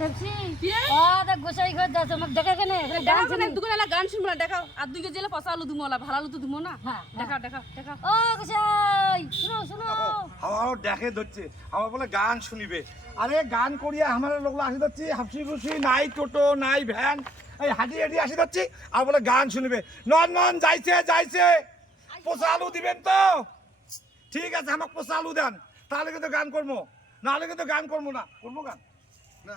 ঢেপসি ও দেখ গোসাই ঘর যাচ্ছে আমাকে দেখা কেন দেখা কেন দুগুলা গান শুনবো না দেখাও আর দুইকে জেলে পচা আলু দুমলা ভালো আলু তো দুমো না দেখাও দেখাও দেখাও ও গোসাই শুনো শুনো আমারও দেখে ধরছে আমার বলে গান শুনিবে আরে গান করিয়া আমার লোকগুলো আসি যাচ্ছি হাফসি ফুসি নাই টোটো নাই ভ্যান এই হাঁটি হাঁটি আসি যাচ্ছি আর বলে গান শুনিবে নন নন যাইছে যাইছে পোষা আলু দিবেন তো ঠিক আছে আমাকে পোষা আলু দেন তাহলে কিন্তু গান করবো নাহলে কিন্তু গান করবো না করবো গান না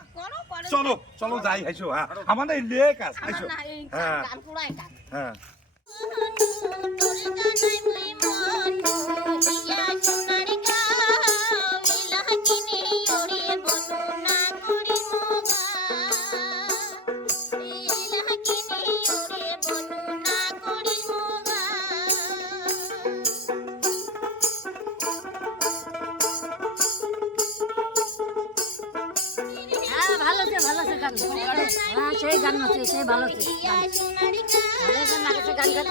চলো চলো যাই আইসো হ্যাঁ আমার না লেক আছে আইসো হ্যাঁ হ্যাঁ ভালো আছে গান হ্যাঁ সেই গান আছে সেই ভালো আছে গান লাগছে গান গান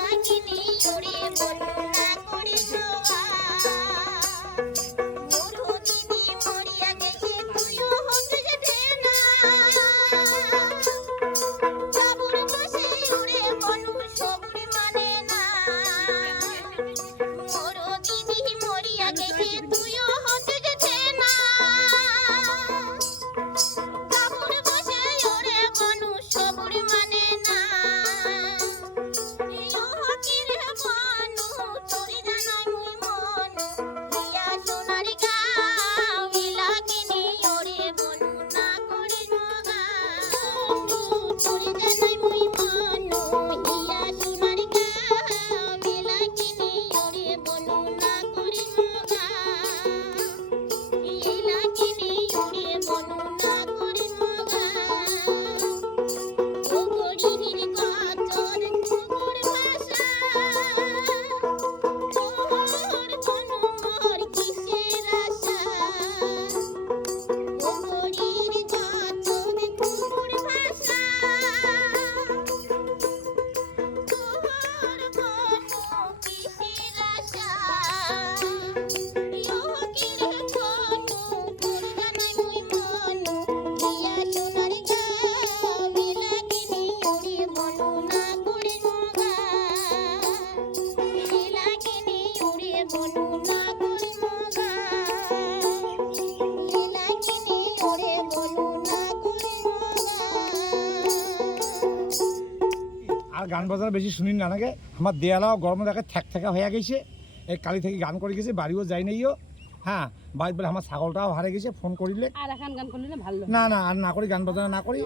আর গান বাজানো বেশি শুনি না নাকি আমার দেয়ালাও গরমে দেখে ঠেকা হয়ে গেছে এই কালি থেকে গান করে গেছে বাড়িও যাই নাইও হ্যাঁ বাড়ি বলে আমার ছাগলটাও হারে গেছে ফোন করিলে আর এখন গান করলে ভালো না না আর না করি গান বাজানো না করি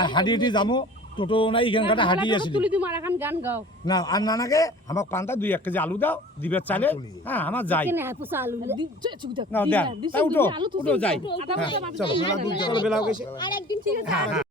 আর হাঁটি হাঁটি যাবো টোটো নাই এখান কাটা হাঁটি আসলি তুলি তুমি আর এখন গান গাও না আর না নাকে আমার পান্তা 2-1 কেজি আলু দাও দিবের চালে হ্যাঁ আমার যাই কেন পোষা আলু না দেন উঠো উঠো যাই হ্যাঁ চলো বেলা হয়ে গেছে আরেকদিন ঠিক আছে হ্যাঁ হ্যাঁ